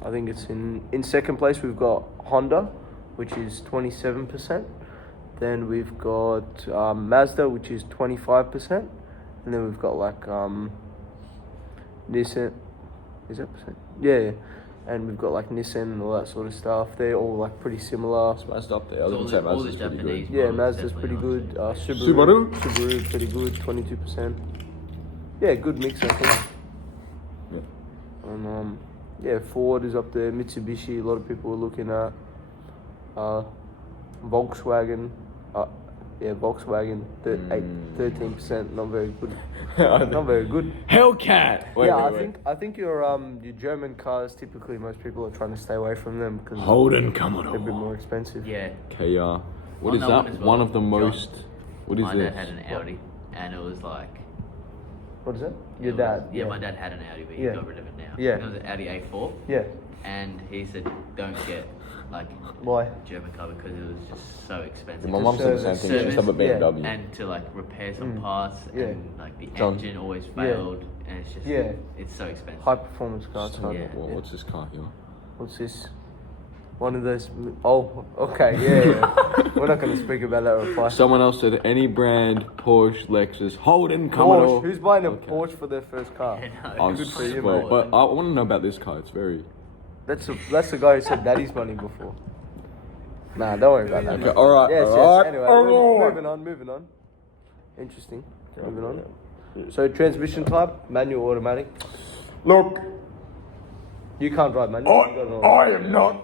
I think it's in second place we've got Honda, which is 27%. Then we've got Mazda, which is 25%, and then we've got like Nissan. Is that percent? Yeah. And we've got like Nissan and all that sort of stuff. They're all like pretty similar. It's Mazda up there. I was So gonna say all the Mazda's pretty Japanese good. Yeah, models Mazda's definitely pretty not good. cheap. Subaru pretty good, 22%. Yeah, good mix, I think. Yeah. And yeah, Ford is up there. Mitsubishi, a lot of people are looking at. Volkswagen. Volkswagen, 13%. Not very good. Not very good. Hellcat. Wait, Yeah, wait. I think your German cars typically most people are trying to stay away from them because Holden they're a bit Commodore. more expensive. Yeah. KR. What On is that that? one as well, One of the John. most. What is My this? dad had an Audi, and it was like. What is it? Your it dad. was- yeah, my dad had an Audi, but he Yeah. got rid of it now. Yeah. It was an Audi A4, Yeah. and he said, "Don't get like Why? German car because it was just so expensive." My mum said the same thing. She used to have a BMW. And to like repair some Mm. parts, Yeah. and like the John. engine always failed, and it's just Yeah. it's so expensive. High performance cars. Just huh? Yeah. Well, what's this car here? What's this? One of those. Oh, okay, yeah. We're not going to speak about that reply. Someone else said any brand, Porsche, Lexus, Holden Commodore. Porsche. Who's buying a Okay. Porsche for their first car? Yeah, no, I it's Good for you, swear. mate. But I want to know about this car. It's very. That's the guy who said daddy's money before. Nah, don't worry about that. Okay, mate. alright, Yes, alright, yes. Anyway, alright. moving on. Interesting. Moving on. So transmission type, manual, automatic. Look, You can't drive manual. You got an automatic. I am not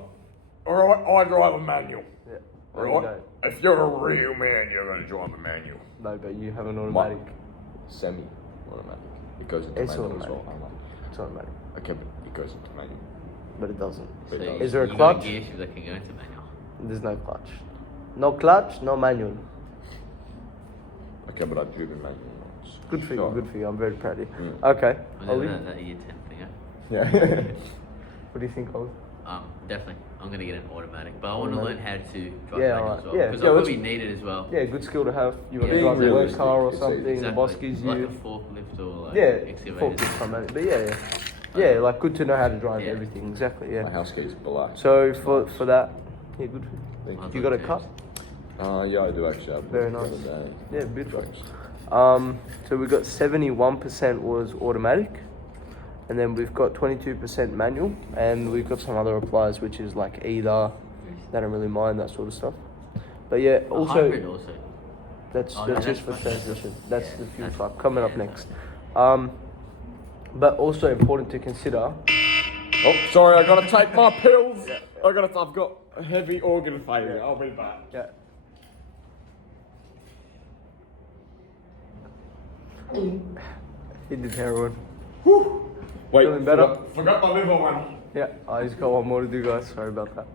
Alright, I drive a manual. Yeah. Right? If you're a real man, you're going to drive a manual. No, but you have an automatic. Semi-automatic. It goes into It's manual automatic. as well. It's automatic, Okay, but it goes into manual. but it doesn't. So Is there a you got clutch? gear shifts that can go into manual. There's no clutch. No clutch, no manual. Okay, but I've driven manual once. Good for you, Sure. good for you. I'm very proud of you. Mm. Okay, Was Ollie, that year 10 thing, yeah? Yeah. what do you think, Ollie? Definitely. I'm going to get an automatic, but I want to learn how to drive Yeah, manual alright. as well. Yeah, Because yeah, I'll that's- probably need it as well. Yeah, good skill to have. You want Yeah. to drive a Being work realistic, car or it's something, the boss Exactly. gives Like you. a forklift or like Yeah, excavator. forklift automatic. But yeah, like good to know how to drive Yeah. everything. Exactly, My yeah. house keys black. So for that, yeah, good for you. Thank You got a Okay. cup? Yeah, I do actually have Very one nice. the other day. Yeah, beautiful. Thanks. So we got 71% was automatic, and then we've got 22% manual, and we've got some other applies, which is like either. They don't really mind that sort of stuff. But yeah, A also hybrid also. that's Oh, no, that's just for that's- transmission. That's yeah, the fuel that's- type coming up yeah, next. But also important to consider. Oh, sorry, I gotta take my pills. I've got a heavy organ failure. I'll be back. Yeah. He did heroin. Wait, Feeling better? Forgot my liver one. Yeah, I just got one more to do, guys. Sorry about that.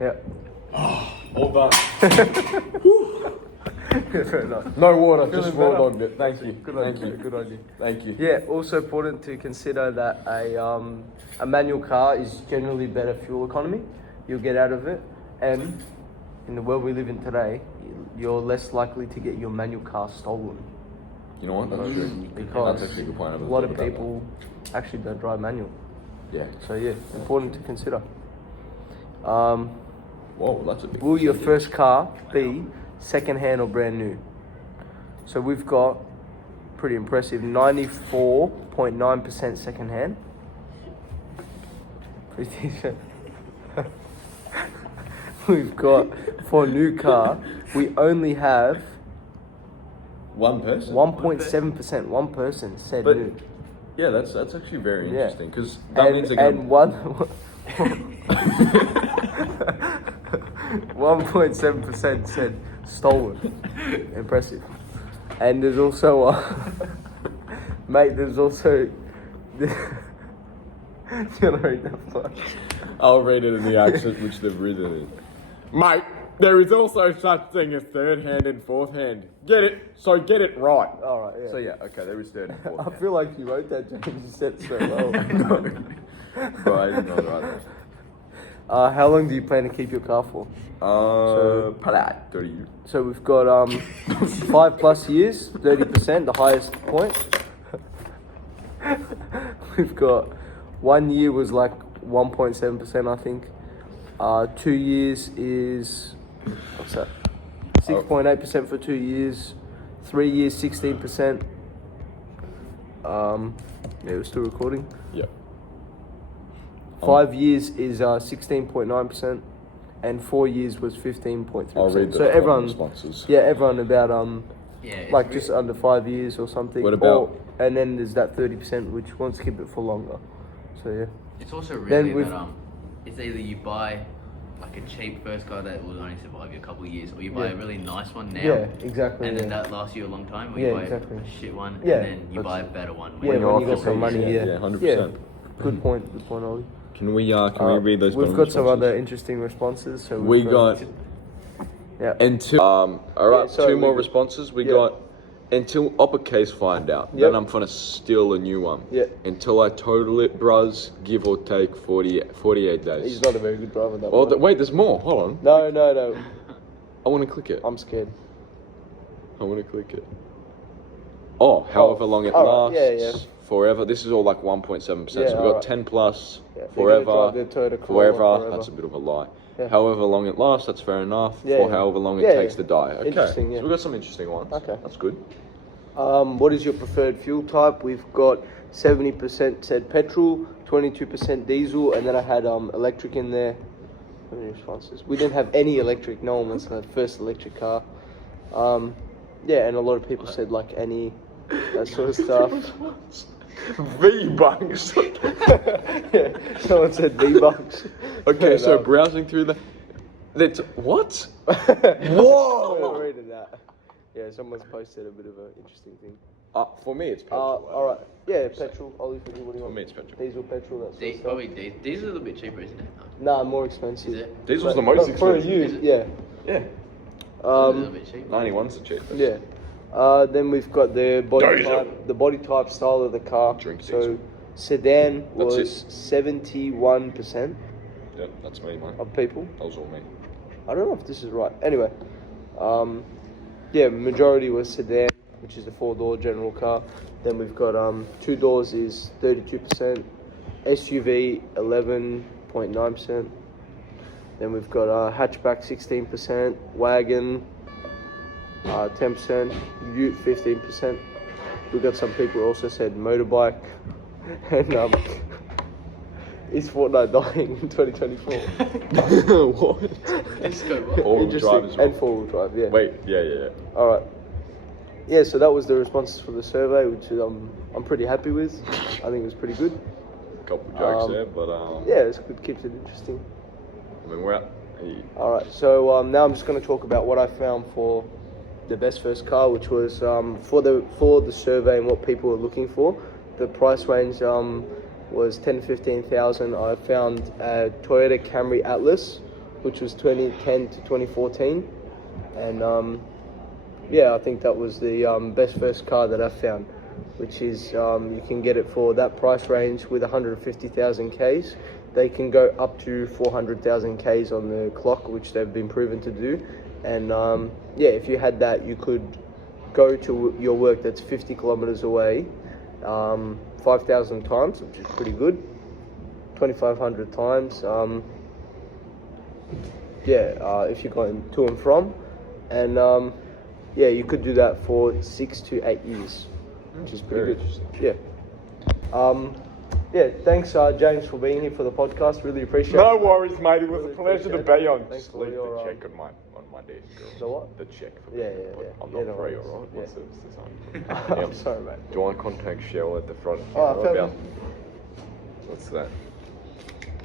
Yeah. All done. Very nice. No water, Feeling just raw better? dogged it. Thank you. Good Thank idea. you. Good idea. Thank you. Yeah, also important to consider that a manual car is generally better fuel economy. You'll get out of it, and in the world we live in today, you're less likely to get your manual car stolen You know what? That's true. because That's actually a good point. I a never lot of thought about people actually don't drive manual. that. Yeah. So yeah, important to consider. Whoa, that's a big. Will your percentage. first car be second-hand or brand new? So we've got pretty impressive 94.9% second-hand. We've got for new car, we only have One person. 1.7%. One person said But- new. Yeah, that's actually very Yeah. interesting because that means they're and gonna. 1.7% said stolen. Impressive. And there's also mate, there's also you wanna read that part? I'll read it in the accent which they've written it. Mate, there is also such thing as third hand and fourth hand. Get it? So get it right. Alright, yeah. So yeah, okay, there is third and fourth I hand. feel like you wrote that, James. You said it so well. But I did not write that. How long do you plan to keep your car for? Probably 30 years. So we've got 5+ years, 30%, the highest point. We've got 1 year was like 1.7%, I think. 2 years is what's that? 6.8% for 2 years. 3 years, 16%. Yeah, we're still recording. Yep. 5 years is 16.9%, and 4 years was 15.3%. I'll read the so everyone, responses. yeah, everyone about Yeah. it's like really- just under 5 years or something. What about- and then there's that 30% which wants to keep it for longer. So yeah, It's also Then really we've- that it's either you buy like a cheap first car that will only survive you a couple of years, or you buy Yeah. a really nice one now. yeah, exactly. And then yeah. that lasts you a long time, or Yeah, you buy exactly. a shit one, Yeah, and then you buy a better one. Yeah, you're when you off got your some feet, money, yeah. yeah, Yeah, 100%. Good point, Ollie. Can we read those? We've bonus got some responses? other interesting responses. So We we've got yeah. until all right, Yeah, so two more we- responses. We yeah. got until uppercase find out. Yep. Then I'm gonna steal a new one. Yeah. Until I total it, bruz, give or take 48 days. He's not a very good driver. That Oh, one. wait, there's more. Hold on. No. I want to click it. I'm scared. I want to click it. Oh, however long it alright, lasts. yeah. Forever. This is all like 1.7%. So Yeah, we've got alright. 10 plus. Yeah, they're Forever. gonna drive their Toyota Corolla forever. That's a bit of a lie. Yeah. However long it lasts, that's fair enough. Yeah, For yeah. however long it Yeah, takes yeah. to die. Okay. Interesting, yeah. So we've got some interesting ones. Okay. That's good. What is your preferred fuel type? We've got 70% said petrol, 22% diesel, and then I had electric in there. How many responses? We didn't have any electric. No one wants the first electric car. Yeah, and a lot of people said like any that sort of stuff. V-Bucks. Yeah, someone said V-Bucks. Okay, And, so browsing through that's what? I'm Whoa! not reading that. Yeah, someone's posted a bit of an interesting thing. For me, it's petrol. All right. Yeah, petrol. Ollie, what do you For want? me, it's petrol. Diesel, petrol, that sort of stuff. Probably diesel's a little bit cheaper, isn't it? Nah, more expensive. Is it? Diesel's the But- most but for expensive. you, yeah. Yeah. A little bit cheaper. 91's the cheapest. Yeah. Then we've got the body Diesel. type, style of the car. Drink so diesel. sedan That's was 71% Yeah, that's me, mate. of people. That was all me. I don't know if this is right. Anyway, yeah, majority was sedan, which is the 4-door general car. Then we've got 2 doors is 32%, SUV 11.9%. Then we've got hatchback 16%, wagon 10%, ute 15%. We've got some people who also said motorbike, and is Fortnite dying in 2024? What? Let's go. What? All-wheel drive as well. And 4-wheel drive, yeah. Wait, yeah. All right. Yeah, so that was the responses for the survey, which is, I'm pretty happy with. I think it was pretty good. Couple jokes there, but Yeah, it's good. Keeps it interesting. I mean, we're at. All right. So now I'm just going to talk about what I found for the best first car, which was for the survey and what people were looking for. The price range was 10 to 15,000. I found a Toyota Camry Atlas, which was 2010 to 2014, and yeah, I think that was the best first car that I found, which is you can get it for that price range with 150,000 Ks. They can go up to 400,000 Ks on the clock, which they've been proven to do. And yeah, if you had that, you could go to your work that's 50 kilometers away 5,000 times, which is pretty good. 2,500 times. Yeah, if you're going to and from. And yeah, you could do that for 6 to 8 years, which is pretty good. Yeah. Yeah, thanks James for being here for the podcast. Really appreciate No it. worries, mate. It was Really a pleasure to appreciate be it. on. Thanks Just for leave your, the check on my desk, girl. The what? The check for Yeah, me. yeah, But yeah. I'm Yeah, not no free, worries. alright? Yeah. My service is on. I'm sorry, mate. Do you want to contact Shell at the front? Oh, I found about it. what's that?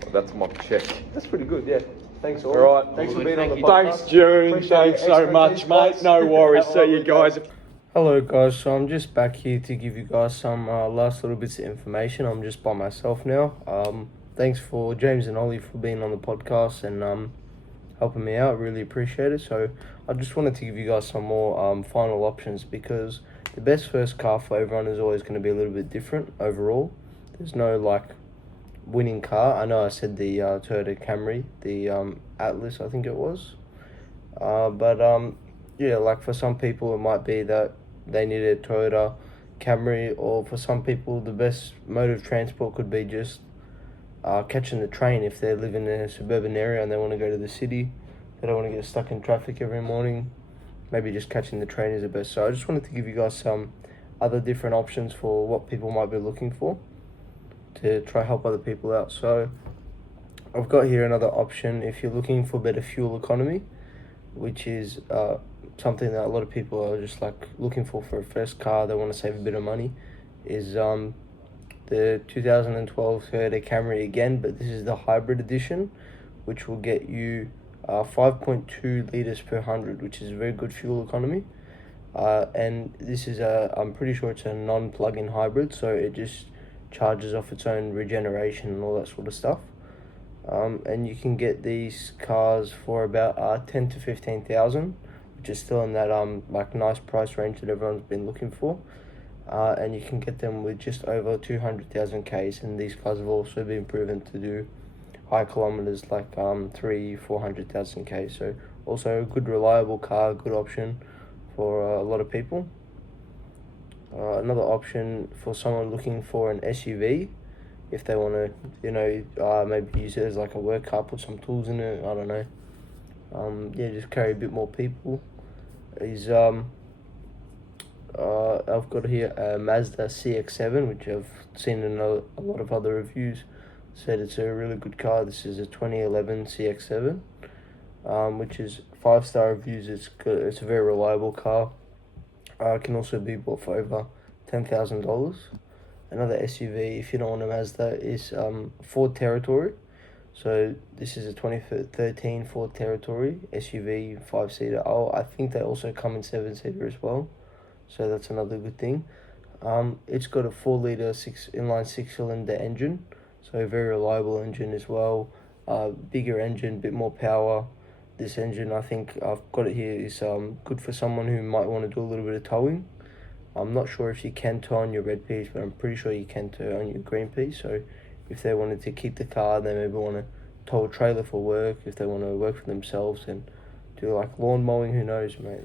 Oh, that's my check. That's pretty good, yeah. Thanks, all. All right. Thanks for All being good, on the thank podcast. you. Thanks, June. Appreciate Thanks your so much, expertise, mate. guys. No worries. Have a See you lovely guys. Hello guys, so I'm just back here to give you guys some last little bits of information. I'm just by myself now. Thanks for James and Ollie for being on the podcast and helping me out. Really appreciate it. So I just wanted to give you guys some more final options, because the best first car for everyone is always going to be a little bit different overall. There's no like winning car. I know I said the Toyota Camry, the Atlas I think it was, but yeah, like for some people it might be that they need a Toyota Camry, or for some people the best mode of transport could be just catching the train if they live in a suburban area and they want to go to the city. They don't want to get stuck in traffic every morning. Maybe just catching the train is the best. So I just wanted to give you guys some other different options for what people might be looking for to try help other people out. So I've got here another option if you're looking for better fuel economy, which is something that a lot of people are just like looking for a first car. They want to save a bit of money. Is the 2012 Toyota Camry again, but this is the hybrid edition, which will get you 5.2 liters per 100, which is a very good fuel economy. And this is I'm pretty sure it's a non-plug-in hybrid, so it just charges off its own regeneration and all that sort of stuff. And you can get these cars for about 10 to 15,000, which is still in that like nice price range that everyone's been looking for. And you can get them with just over 200,000 Ks, and these cars have also been proven to do high kilometers, like 400,000 Ks. So also a good reliable car, good option for a lot of people. Another option for someone looking for an SUV, if they want to, maybe use it as like a work car, put some tools in it, I don't know. Yeah, just carry a bit more people. Is I've got here a Mazda CX-7, which I've seen in a lot of other reviews. Said it's a really good car. This is a 2011 CX-7, which is 5-star reviews. It's good. It's a very reliable car. Can also be bought for over $10,000. Another SUV, if you don't want a Mazda, is Ford Territory. So this is a 2013 Ford Territory SUV 5-seater. I think they also come in 7-seater as well. So that's another good thing. It's got a 4-liter inline 6-cylinder engine. So a very reliable engine as well. Bigger engine, bit more power. This engine, I think I've got it here, is good for someone who might want to do a little bit of towing. I'm not sure if you can tow on your red piece, but I'm pretty sure you can tow on your green piece. So if they wanted to keep the car, they maybe want to tow a trailer for work. If they want to work for themselves and do like lawn mowing, who knows, mate.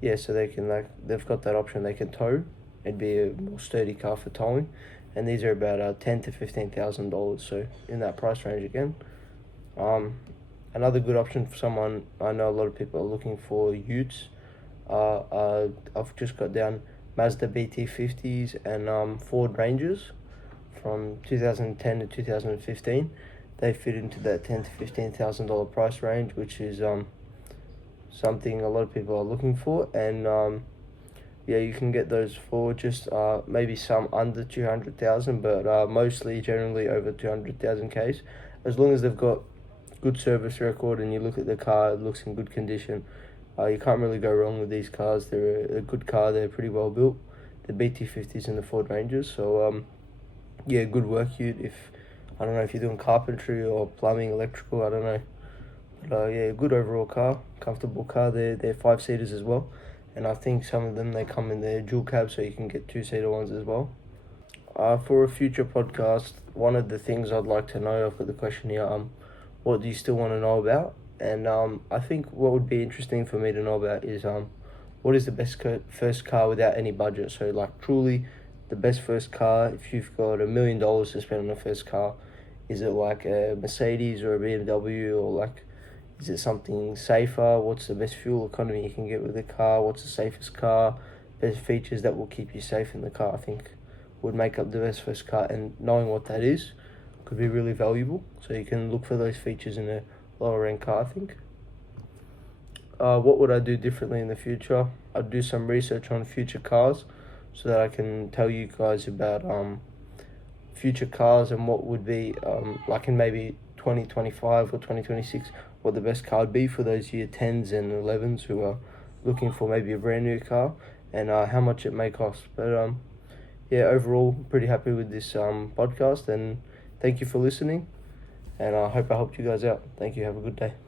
Yeah, so they can they've got that option. They can tow. It'd be a more sturdy car for towing, and these are about $10,000 to $15,000. So in that price range again. Another good option for someone, I know a lot of people are looking for utes. I've just got down Mazda BT50s and Ford Rangers from 2010 to 2015. They fit into that $10,000 to $15,000 price range, which is something a lot of people are looking for. And yeah, you can get those for just maybe some under 200,000, but mostly generally over 200,000 Ks, as long as they've got good service record and you look at the car, it looks in good condition. You can't really go wrong with these cars. They're a good car. They're pretty well built. The BT50s and the Ford Rangers. So yeah, good work ute. If I don't know if you're doing carpentry or plumbing, electrical, I don't know. But yeah, good overall car, comfortable car. They're 5-seaters as well, and I think some of them they come in their dual cab, so you can get 2-seater ones as well. For a future podcast, one of the things I'd like to know, I've got the question here. What do you still want to know about? And I think what would be interesting for me to know about is what is the best first car without any budget? So like truly the best first car, if you've got $1 million to spend on a first car, is it like a Mercedes or a BMW, or like is it something safer? What's the best fuel economy you can get with the car? What's the safest car? Best features that will keep you safe in the car, I think would make up the best first car, and knowing what that is could be really valuable. So you can look for those features in a lower end car, I think. What would I do differently in the future? I'd do some research on future cars so that I can tell you guys about future cars and what would be like in maybe 2025 or 2026, what the best car would be for those year 10s and 11s who are looking for maybe a brand new car, and how much it may cost. But yeah, overall pretty happy with this podcast, and thank you for listening, and I hope I helped you guys out. Thank you. Have a good day.